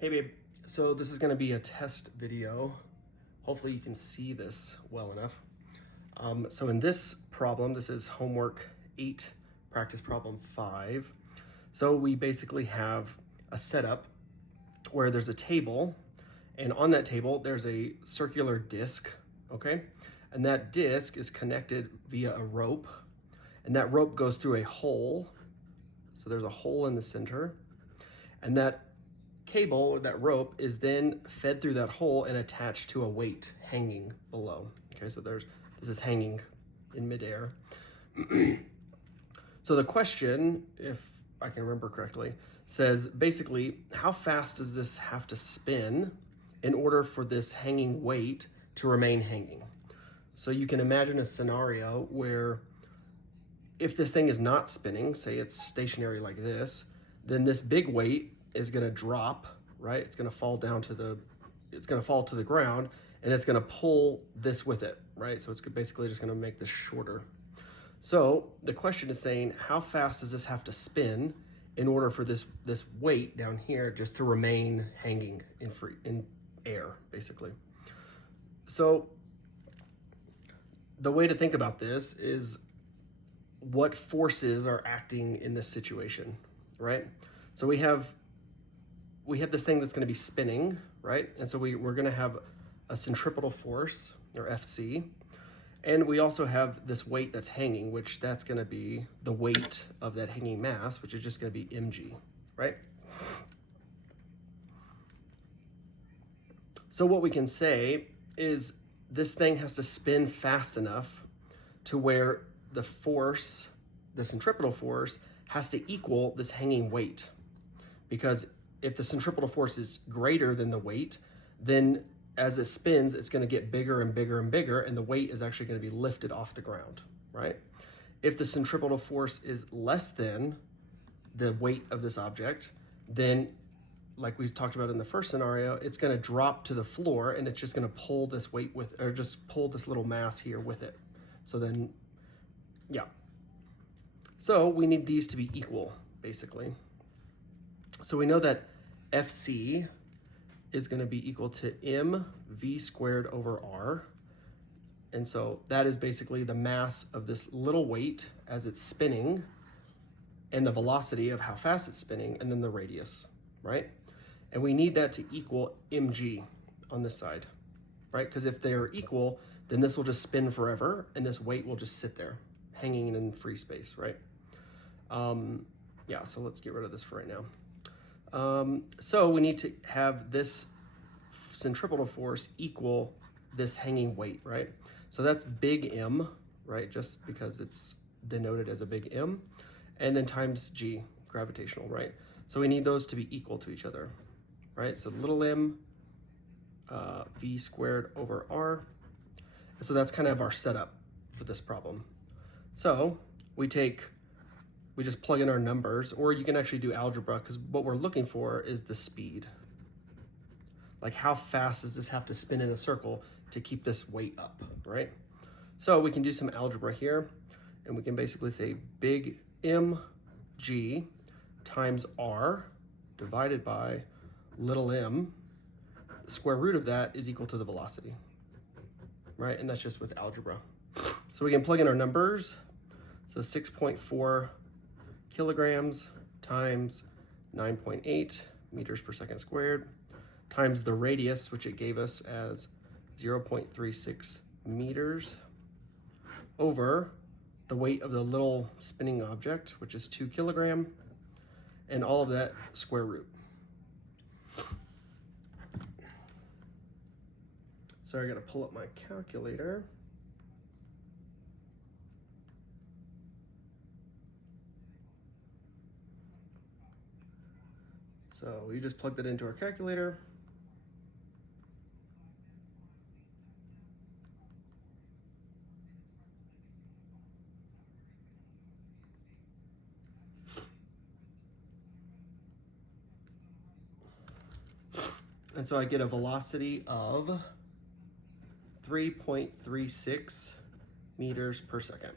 Hey babe, so this is gonna be a test video. Hopefully you can see this well enough. So in this problem, this is homework 8, practice problem 5. So we basically have a setup where there's a table, and on that table there's a circular disc, okay? And that disc is connected via a rope, and that rope goes through a hole. So there's a hole in the center, and that cable or that rope is then fed through that hole and attached to a weight hanging below. Okay, so this is hanging in midair. So the question, if I can remember correctly, says basically, how fast does this have to spin in order for this hanging weight to remain hanging? So you can imagine a scenario where if this thing is not spinning, say it's stationary like this, then this big weight is going to drop, right? It's going to fall down to the ground, and it's going to pull this with it, right? So it's basically just going to make this shorter. So the question is saying, how fast does this have to spin in order for this weight down here just to remain hanging in air, basically? So the way to think about this is what forces are acting in this situation, right? So we have this thing that's going to be spinning, right? And so we're going to have a centripetal force, or FC, and we also have this weight that's hanging, which that's going to be the weight of that hanging mass, which is just going to be mg, right? So what we can say is this thing has to spin fast enough to where the force, the centripetal force, has to equal this hanging weight. Because if the centripetal force is greater than the weight, then as it spins, it's going to get bigger and bigger and bigger, and the weight is actually going to be lifted off the ground, right? If the centripetal force is less than the weight of this object, then like we talked about in the first scenario, it's going to drop to the floor, and it's just going to pull this weight with, or just pull this little mass here with it. So then, yeah. So we need these to be equal, basically. So we know that FC is going to be equal to mv squared over r. And so that is basically the mass of this little weight as it's spinning, and the velocity of how fast it's spinning, and then the radius, right? And we need that to equal mg on this side, right? Because if they're equal, then this will just spin forever, and this weight will just sit there, hanging in free space, right? Yeah, so let's get rid of this for right now. So we need to have this centripetal force equal this hanging weight, right? So that's big M, right? Just because it's denoted as a big M, and then times G, gravitational, right? So we need those to be equal to each other, right? So little m v squared over r. And so that's kind of our setup for this problem. So we just plug in our numbers, or you can actually do algebra, because what we're looking for is the speed. Like, how fast does this have to spin in a circle to keep this weight up, right? So we can do some algebra here, and we can basically say big mg times r divided by little m. The square root of that is equal to the velocity, right? And that's just with algebra. So we can plug in our numbers. So 6.4 kilograms times 9.8 meters per second squared times the radius, which it gave us as 0.36 meters, over the weight of the little spinning object, which is 2 kilograms, and all of that square root. So I gotta pull up my calculator. So we just plugged it into our calculator. And so I get a velocity of 3.36 meters per second.